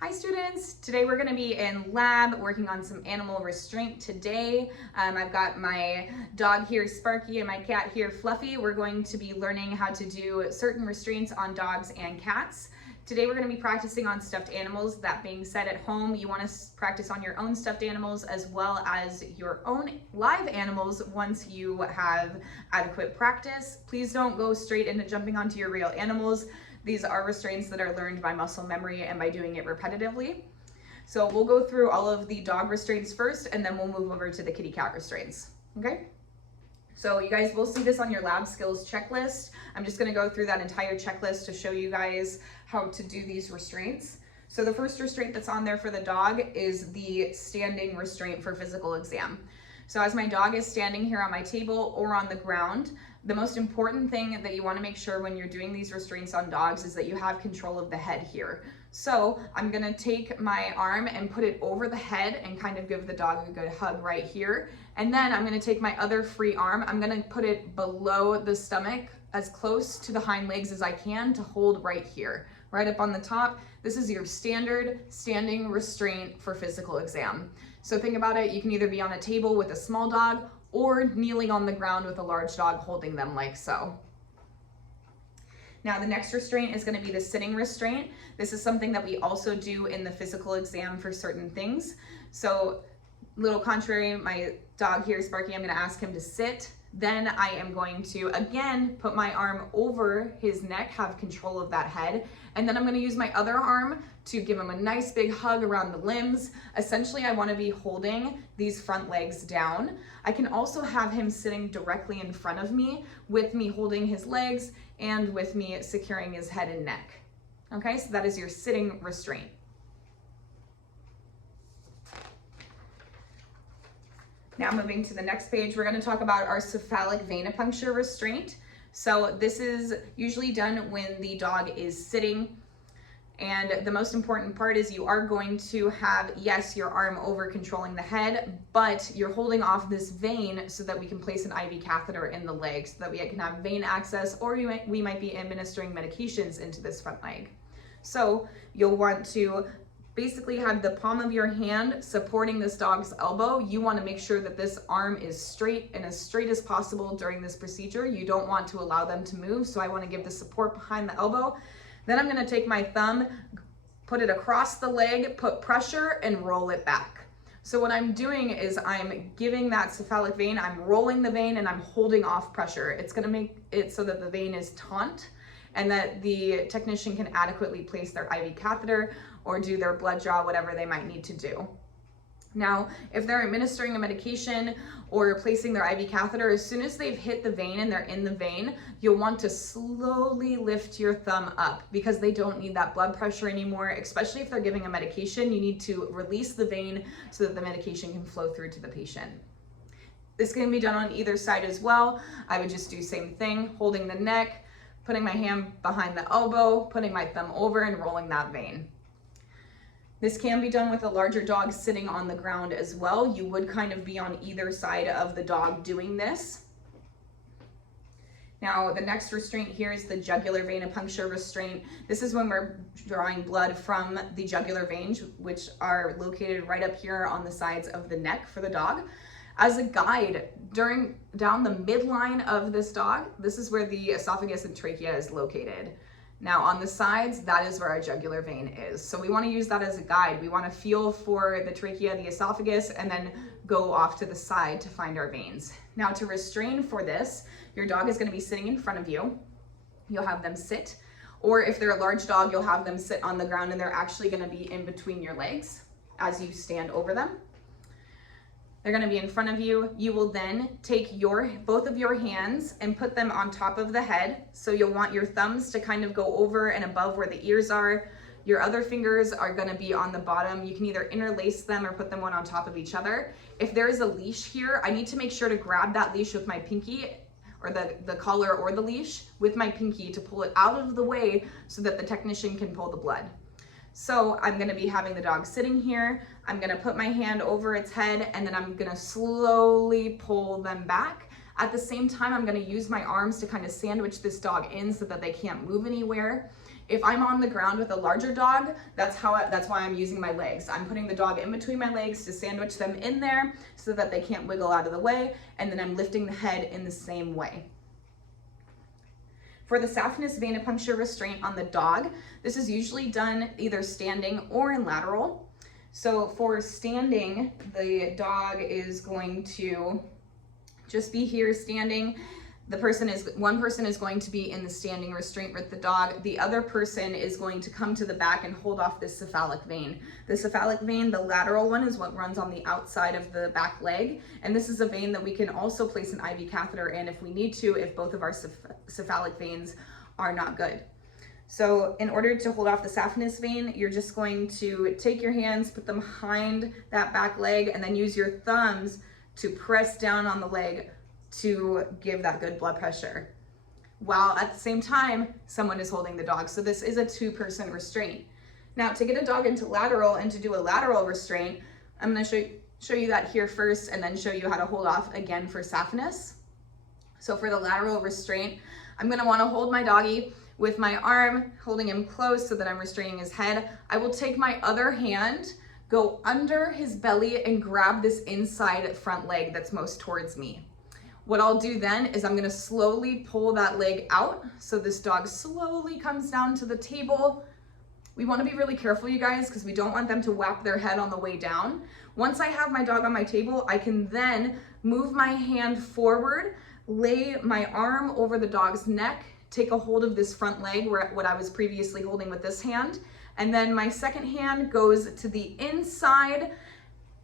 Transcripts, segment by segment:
Hi students, today we're going to be in lab working on some animal restraint today. I've got my dog here Sparky and my cat here Fluffy. We're going to be learning how to do certain restraints on dogs and cats. Today we're going to be practicing on stuffed animals. That being said, at home you want to practice on your own stuffed animals as well as your own live animals once you have adequate practice. Please don't go straight into jumping onto your real animals. These are restraints that are learned by muscle memory and by doing it repetitively. So we'll go through all of the dog restraints first, and then we'll move over to the kitty cat restraints, okay? So you guys will see this on your lab skills checklist. I'm just gonna go through that entire checklist to show you guys how to do these restraints. So the first restraint that's on there for the dog is the standing restraint for physical exam. So as my dog is standing here on my table or on the ground, the most important thing that you want to make sure when you're doing these restraints on dogs is that you have control of the head here. So I'm going to take my arm and put it over the head and kind of give the dog a good hug right here. And then I'm going to take my other free arm, I'm going to put it below the stomach as close to the hind legs as I can to hold right here, right up on the top. This is your standard standing restraint for physical exam. So think about it, you can either be on a table with a small dog or kneeling on the ground with a large dog holding them like so. Now the next restraint is going to be the sitting restraint. This is something that we also do in the physical exam for certain things. So little contrary, my dog here, Sparky, I'm going to ask him to sit. Then I am going to, again, put my arm over his neck, have control of that head. And then I'm going to use my other arm to give him a nice big hug around the limbs. Essentially, I want to be holding these front legs down. I can also have him sitting directly in front of me with me holding his legs and with me securing his head and neck. Okay, so that is your sitting restraint. Now moving to the next page, we're going to talk about our cephalic venipuncture restraint. So this is usually done when the dog is sitting. And the most important part is you are going to have, yes, your arm over controlling the head, but you're holding off this vein so that we can place an IV catheter in the leg so that we can have vein access, or we might be administering medications into this front leg. So you'll want to basically have the palm of your hand supporting this dog's elbow. You want to make sure that this arm is straight and as straight as possible during this procedure. You don't want to allow them to move, so I want to give the support behind the elbow. Then I'm going to take my thumb, put it across the leg, put pressure, and roll it back. So what I'm doing is I'm giving that cephalic vein, I'm rolling the vein, and I'm holding off pressure. It's going to make it so that the vein is taut and that the technician can adequately place their IV catheter or do their blood draw, whatever they might need to do. Now, if they're administering a medication or placing their IV catheter, as soon as they've hit the vein and they're in the vein, you'll want to slowly lift your thumb up because they don't need that blood pressure anymore, especially if they're giving a medication. You need to release the vein so that the medication can flow through to the patient. This can be done on either side as well. I would just do same thing, holding the neck, putting my hand behind the elbow, putting my thumb over and rolling that vein. This can be done with a larger dog sitting on the ground as well. You would kind of be on either side of the dog doing this. Now, the next restraint here is the jugular venipuncture restraint. This is when we're drawing blood from the jugular veins, which are located right up here on the sides of the neck for the dog. As a guide, down the midline of this dog, this is where the esophagus and trachea is located. Now on the sides, that is where our jugular vein is. So we want to use that as a guide. We want to feel for the trachea, the esophagus, and then go off to the side to find our veins. Now to restrain for this, your dog is going to be sitting in front of you. You'll have them sit, or if they're a large dog, you'll have them sit on the ground and they're actually going to be in between your legs as you stand over them. They're going to be in front of you. You will then take both of your hands and put them on top of the head. So you'll want your thumbs to kind of go over and above where the ears are. Your other fingers are going to be on the bottom. You can either interlace them or put them one on top of each other. If there is a leash here, I need to make sure to grab that leash with my pinky, or the collar or the leash with my pinky to pull it out of the way so that the technician can pull the blood. So I'm going to be having the dog sitting here. I'm going to put my hand over its head and then I'm going to slowly pull them back. At the same time, I'm going to use my arms to kind of sandwich this dog in so that they can't move anywhere. If I'm on the ground with a larger dog, that's why I'm using my legs. I'm putting the dog in between my legs to sandwich them in there so that they can't wiggle out of the way, and then I'm lifting the head in the same way. For the saphenous venipuncture restraint on the dog, this is usually done either standing or in lateral. So for standing, the dog is going to just be here standing. One person is going to be in the standing restraint with the dog. The other person is going to come to the back and hold off this cephalic vein. The cephalic vein, the lateral one, is what runs on the outside of the back leg. And this is a vein that we can also place an IV catheter in if we need to, if both of our cephalic veins are not good. So in order to hold off the saphenous vein, you're just going to take your hands, put them behind that back leg, and then use your thumbs to press down on the leg to give that good blood pressure, while at the same time someone is holding the dog. So this is a 2-person restraint. Now to get a dog into lateral and to do a lateral restraint, I'm going to show you that here first, and then show you how to hold off again for saphenous. So for the lateral restraint, I'm going to want to hold my doggy with my arm, holding him close so that I'm restraining his head. I will take my other hand, go under his belly, and grab this inside front leg that's most towards me. What I'll do then is I'm gonna slowly pull that leg out so this dog slowly comes down to the table. We wanna be really careful, you guys, because we don't want them to whap their head on the way down. Once I have my dog on my table, I can then move my hand forward, lay my arm over the dog's neck, take a hold of this front leg, what I was previously holding with this hand, and then my second hand goes to the inside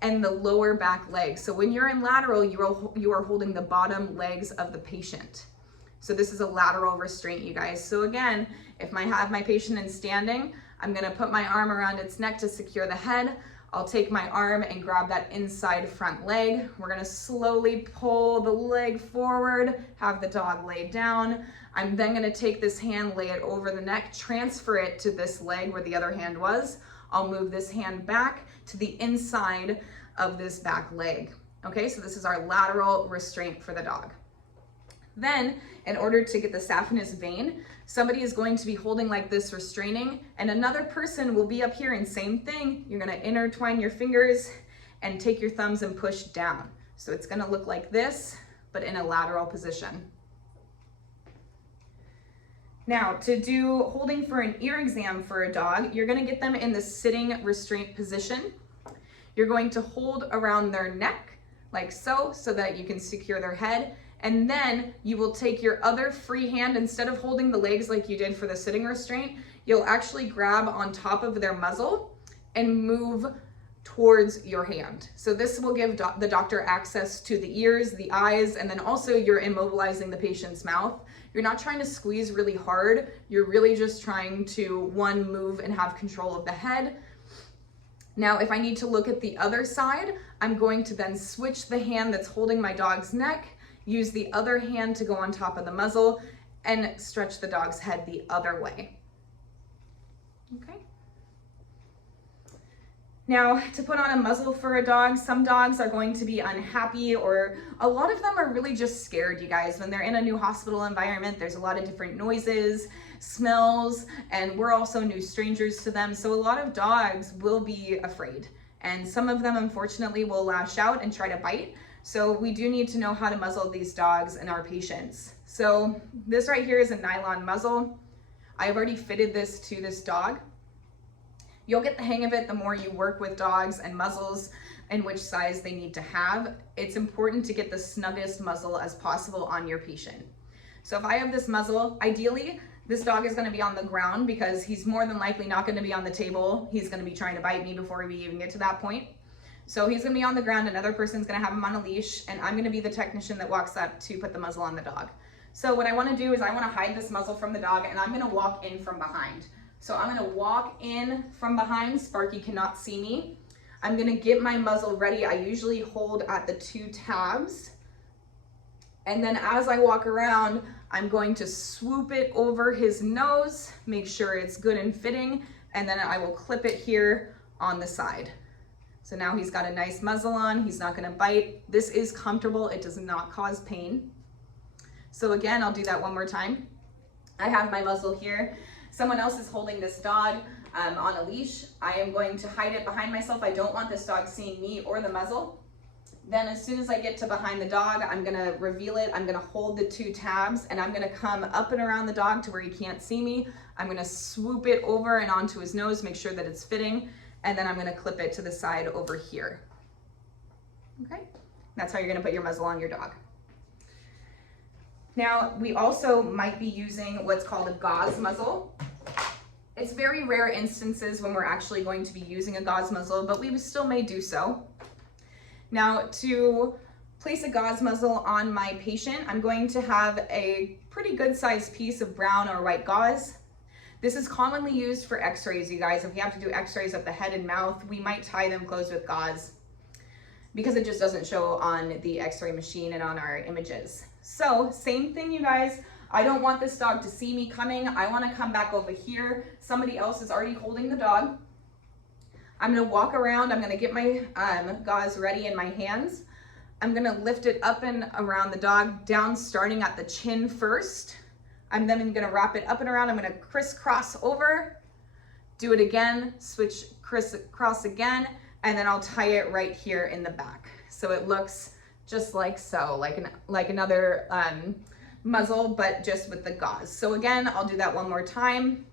and the lower back leg. So when you're in lateral, you are holding the bottom legs of the patient. So this is a lateral restraint, you guys. So again, if I have my patient in standing, I'm gonna put my arm around its neck to secure the head. I'll take my arm and grab that inside front leg. We're gonna slowly pull the leg forward, have the dog lay down. I'm then gonna take this hand, lay it over the neck, transfer it to this leg where the other hand was. I'll move this hand back to the inside of this back leg. Okay, so this is our lateral restraint for the dog. Then, in order to get the saphenous vein, somebody is going to be holding like this, restraining, and another person will be up here, and same thing. You're gonna intertwine your fingers and take your thumbs and push down. So it's gonna look like this, but in a lateral position. Now, to do holding for an ear exam for a dog, you're gonna get them in the sitting restraint position. You're going to hold around their neck, like so that you can secure their head. And then you will take your other free hand, instead of holding the legs like you did for the sitting restraint, you'll actually grab on top of their muzzle and move towards your hand. So this will give the doctor access to the ears, the eyes, and then also you're immobilizing the patient's mouth. You're not trying to squeeze really hard. You're really just trying to, one, move and have control of the head. Now, if I need to look at the other side, I'm going to then switch the hand that's holding my dog's neck, use the other hand to go on top of the muzzle, and stretch the dog's head the other way. Okay. Now, to put on a muzzle for a dog, some dogs are going to be unhappy, or a lot of them are really just scared, you guys. When they're in a new hospital environment, there's a lot of different noises, smells, and we're also new strangers to them. So a lot of dogs will be afraid, and some of them unfortunately will lash out and try to bite. So we do need to know how to muzzle these dogs and our patients. So this right here is a nylon muzzle. I've already fitted this to this dog. You'll get the hang of it the more you work with dogs and muzzles and which size they need to have. It's important to get the snuggest muzzle as possible on your patient. So if I have this muzzle, ideally, this dog is gonna be on the ground because he's more than likely not gonna be on the table. He's gonna be trying to bite me before we even get to that point. So he's gonna be on the ground, another person's gonna have him on a leash, and I'm gonna be the technician that walks up to put the muzzle on the dog. So what I wanna do is I wanna hide this muzzle from the dog, and I'm gonna walk in from behind. So I'm gonna walk in from behind, Sparky cannot see me. I'm gonna get my muzzle ready. I usually hold at the 2 tabs. And then as I walk around, I'm going to swoop it over his nose, make sure it's good and fitting, and then I will clip it here on the side. So now he's got a nice muzzle on, he's not gonna bite. This is comfortable, it does not cause pain. So again, I'll do that one more time. I have my muzzle here. someone else is holding this dog on a leash, I am going to hide it behind myself. I don't want this dog seeing me or the muzzle. Then as soon as I get to behind the dog, I'm gonna reveal it. I'm gonna hold the 2 tabs and I'm gonna come up and around the dog to where he can't see me. I'm gonna swoop it over and onto his nose, make sure that it's fitting, and then I'm gonna clip it to the side over here. Okay, that's how you're gonna put your muzzle on your dog. Now, we also might be using what's called a gauze muzzle. It's very rare instances when we're actually going to be using a gauze muzzle, but we still may do so. Now, to place a gauze muzzle on my patient, I'm going to have a pretty good sized piece of brown or white gauze. This is commonly used for x-rays, you guys. If we have to do x-rays of the head and mouth, we might tie them closed with gauze because it just doesn't show on the x-ray machine and on our images. So same thing, you guys. I don't want this dog to see me coming. I want to come back over here. Somebody else is already holding the dog. I'm gonna walk around. I'm gonna get my gauze ready in my hands. I'm gonna lift it up and around the dog, down starting at the chin first. I'm then gonna wrap it up and around. I'm gonna crisscross over, do it again, switch crisscross again, and then I'll tie it right here in the back. So it looks just like so, like another muzzle, but just with the gauze. So again, I'll do that one more time.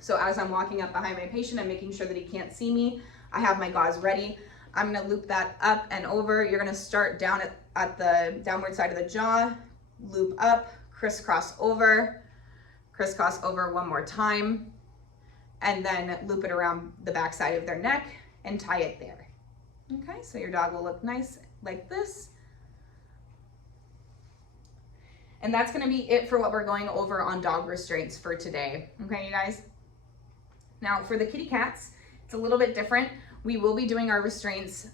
So as I'm walking up behind my patient, I'm making sure that he can't see me. I have my gauze ready. I'm gonna loop that up and over. You're gonna start down at the downward side of the jaw, loop up, crisscross over one more time, and then loop it around the back side of their neck and tie it there. Okay, so your dog will look nice like this. And that's gonna be it for what we're going over on dog restraints for today. Okay, you guys? Now for the kitty cats, it's a little bit different. We will be doing our restraints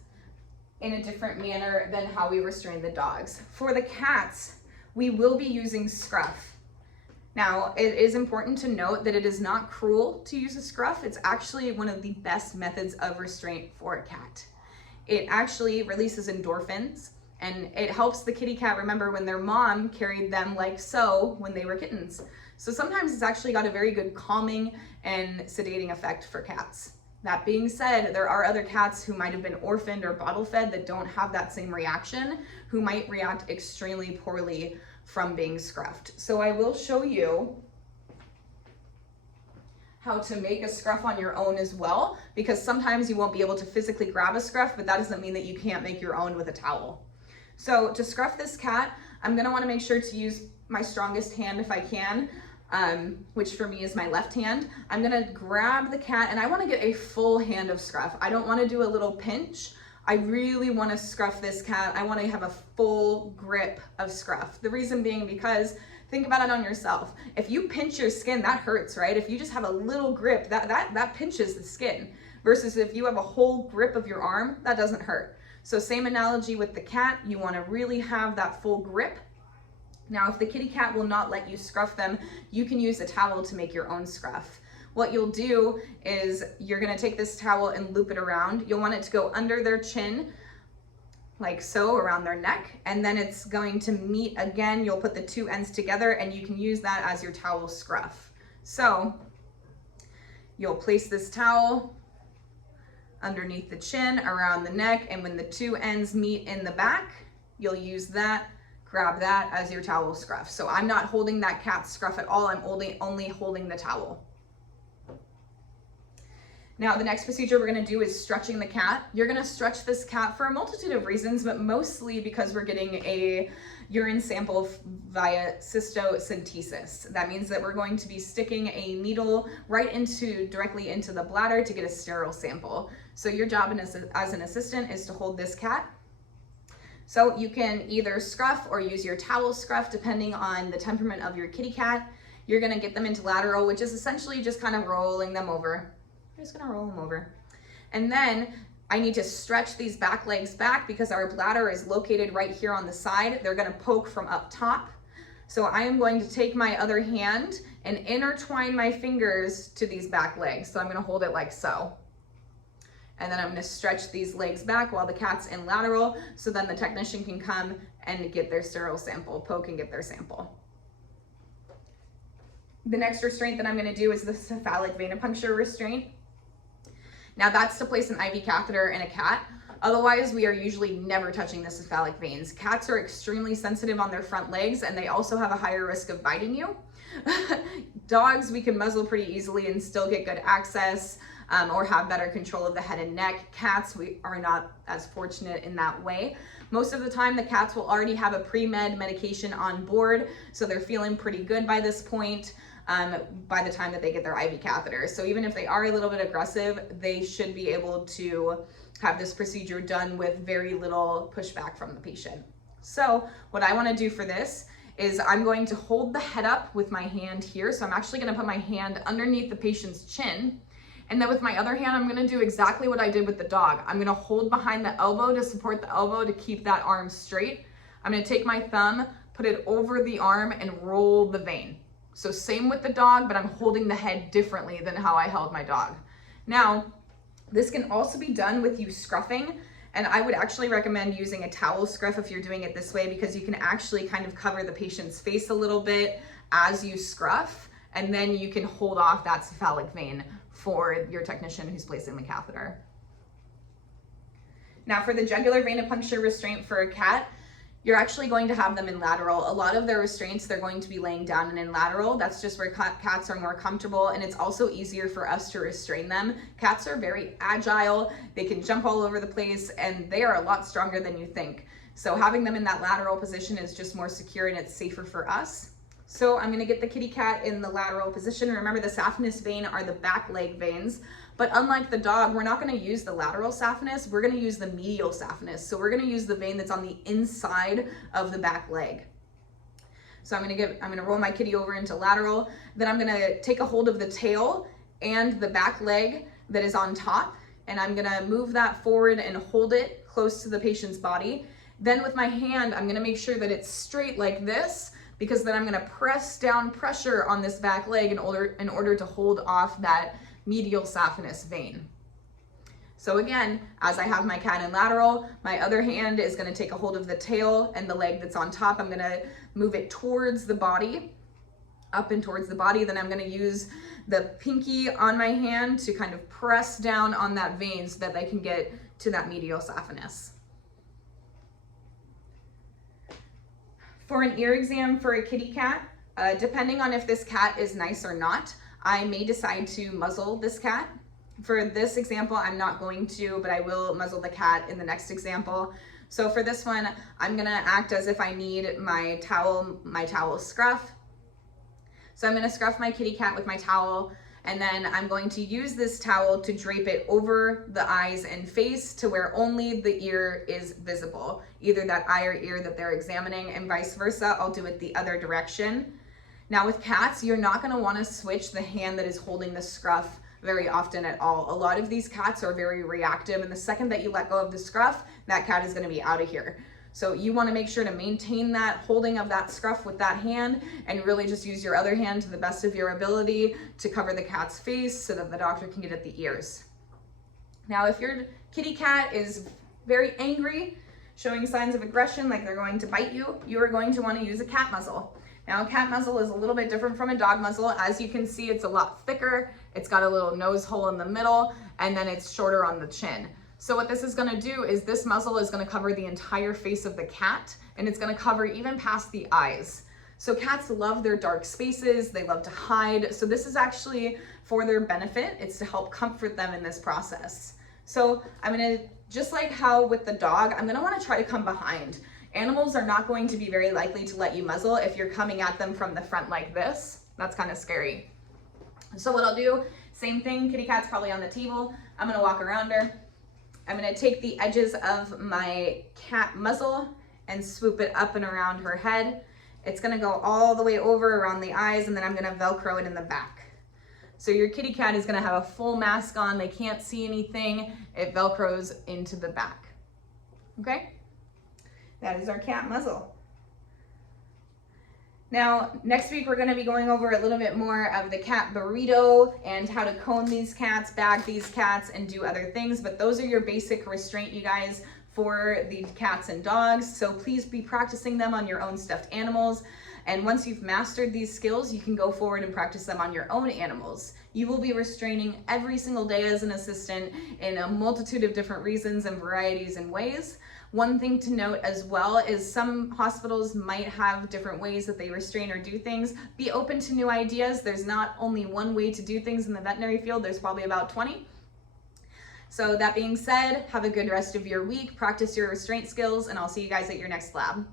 in a different manner than how we restrain the dogs. For the cats, we will be using scruff. Now, it is important to note that it is not cruel to use a scruff. It's actually one of the best methods of restraint for a cat. It actually releases endorphins, and it helps the kitty cat remember when their mom carried them like so when they were kittens. So sometimes it's actually got a very good calming and sedating effect for cats. That being said, there are other cats who might have been orphaned or bottle fed that don't have that same reaction, who might react extremely poorly from being scruffed. So I will show you how to make a scruff on your own as well, because sometimes you won't be able to physically grab a scruff, but that doesn't mean that you can't make your own with a towel. So to scruff this cat, I'm gonna wanna make sure to use my strongest hand if I can, which for me is my left hand. I'm gonna grab the cat and I wanna get a full hand of scruff. I don't wanna do a little pinch. I really wanna scruff this cat. I wanna have a full grip of scruff. The reason being because think about it on yourself. If you pinch your skin, that hurts, right? If you just have a little grip, that pinches the skin. Versus if you have a whole grip of your arm, that doesn't hurt. So same analogy with the cat, you wanna really have that full grip. Now, if the kitty cat will not let you scruff them, you can use a towel to make your own scruff. What you'll do is you're gonna take this towel and loop it around. You'll want it to go under their chin, like so, around their neck, and then it's going to meet again. You'll put the 2 ends together and you can use that as your towel scruff. So you'll place this towel underneath the chin, around the neck, and when the 2 ends meet in the back, you'll use that, grab that as your towel scruff. So I'm not holding that cat's scruff at all, I'm only holding the towel. Now the next procedure we're gonna do is stretching the cat. You're gonna stretch this cat for a multitude of reasons, but mostly because we're getting a urine sample via cystocentesis. That means that we're going to be sticking a needle right directly into the bladder to get a sterile sample. So your job as an assistant is to hold this cat. So you can either scruff or use your towel scruff depending on the temperament of your kitty cat. You're gonna get them into lateral, which is essentially just kind of rolling them over. I'm just gonna roll them over. And then I need to stretch these back legs back because our bladder is located right here on the side. They're gonna poke from up top. So I am going to take my other hand and intertwine my fingers to these back legs. So I'm gonna hold it like so. And then I'm gonna stretch these legs back while the cat's in lateral, so then the technician can come and get their sterile sample, poke and get their sample. The next restraint that I'm gonna do is the cephalic venipuncture restraint. Now that's to place an IV catheter in a cat. Otherwise, we are usually never touching the cephalic veins. Cats are extremely sensitive on their front legs, and they also have a higher risk of biting you. Dogs, we can muzzle pretty easily and still get good access or have better control of the head and neck. Cats, we are not as fortunate in that way. Most of the time, the cats will already have a pre-med medication on board, so they're feeling pretty good by this point. By the time that they get their IV catheter. So even if they are a little bit aggressive, they should be able to have this procedure done with very little pushback from the patient. So what I want to do for this is I'm going to hold the head up with my hand here. So I'm actually going to put my hand underneath the patient's chin. And then with my other hand, I'm going to do exactly what I did with the dog. I'm going to hold behind the elbow to support the elbow to keep that arm straight. I'm going to take my thumb, put it over the arm, and roll the vein. So same with the dog, but I'm holding the head differently than how I held my dog. Now, this can also be done with you scruffing, and I would actually recommend using a towel scruff if you're doing it this way, because you can actually kind of cover the patient's face a little bit as you scruff, and then you can hold off that cephalic vein for your technician who's placing the catheter. Now for the jugular venipuncture restraint for a cat, you're actually going to have them in lateral. A lot of their restraints, they're going to be laying down and in lateral. That's just where cats are more comfortable, and it's also easier for us to restrain them. Cats are very agile. They can jump all over the place, and they are a lot stronger than you think. So having them in that lateral position is just more secure, and it's safer for us. So I'm gonna get the kitty cat in the lateral position. Remember, the saphenous vein are the back leg veins, but unlike the dog, we're not gonna use the lateral saphenous, we're gonna use the medial saphenous. So we're gonna use the vein that's on the inside of the back leg. So I'm gonna roll my kitty over into lateral, then I'm gonna take a hold of the tail and the back leg that is on top, and I'm gonna move that forward and hold it close to the patient's body. Then with my hand, I'm gonna make sure that it's straight like this, because then I'm gonna press down pressure on this back leg in order to hold off that medial saphenous vein. So again, as I have my cat in lateral, my other hand is gonna take a hold of the tail and the leg that's on top. I'm gonna move it towards the body, up and towards the body. Then I'm gonna use the pinky on my hand to kind of press down on that vein so that I can get to that medial saphenous. For an ear exam for a kitty cat, depending on if this cat is nice or not, I may decide to muzzle this cat. For this example, I'm not going to, but I will muzzle the cat in the next example. So for this one, I'm gonna act as if I need my towel scruff. So I'm gonna scruff my kitty cat with my towel, and then I'm going to use this towel to drape it over the eyes and face to where only the ear is visible, either that eye or ear that they're examining, and vice versa. I'll do it the other direction. Now with cats, you're not gonna wanna switch the hand that is holding the scruff very often at all. A lot of these cats are very reactive, and the second that you let go of the scruff, that cat is gonna be out of here. So you wanna make sure to maintain that holding of that scruff with that hand, and really just use your other hand to the best of your ability to cover the cat's face so that the doctor can get at the ears. Now, if your kitty cat is very angry, showing signs of aggression, like they're going to bite you, you are going to wanna use a cat muzzle. Now, a cat muzzle is a little bit different from a dog muzzle. As you can see, it's a lot thicker. It's got a little nose hole in the middle, and then it's shorter on the chin. So what this is gonna do is this muzzle is gonna cover the entire face of the cat, and it's gonna cover even past the eyes. So cats love their dark spaces, they love to hide. So this is actually for their benefit. It's to help comfort them in this process. So I'm gonna, just like how with the dog, I'm gonna wanna try to come behind. Animals are not going to be very likely to let you muzzle if you're coming at them from the front like this. That's kind of scary. So what I'll do, same thing, kitty cat's probably on the table. I'm gonna walk around her. I'm gonna take the edges of my cat muzzle and swoop it up and around her head. It's gonna go all the way over around the eyes, and then I'm gonna Velcro it in the back. So your kitty cat is gonna have a full mask on, they can't see anything, it Velcros into the back, okay? That is our cat muzzle. Now, next week we're gonna be going over a little bit more of the cat burrito and how to comb these cats, bag these cats, and do other things, but those are your basic restraint, you guys, for the cats and dogs. So please be practicing them on your own stuffed animals. And once you've mastered these skills, you can go forward and practice them on your own animals. You will be restraining every single day as an assistant in a multitude of different reasons and varieties and ways. One thing to note as well is some hospitals might have different ways that they restrain or do things. Be open to new ideas. There's not only one way to do things in the veterinary field, there's probably about 20. So that being said, have a good rest of your week, practice your restraint skills, and I'll see you guys at your next lab.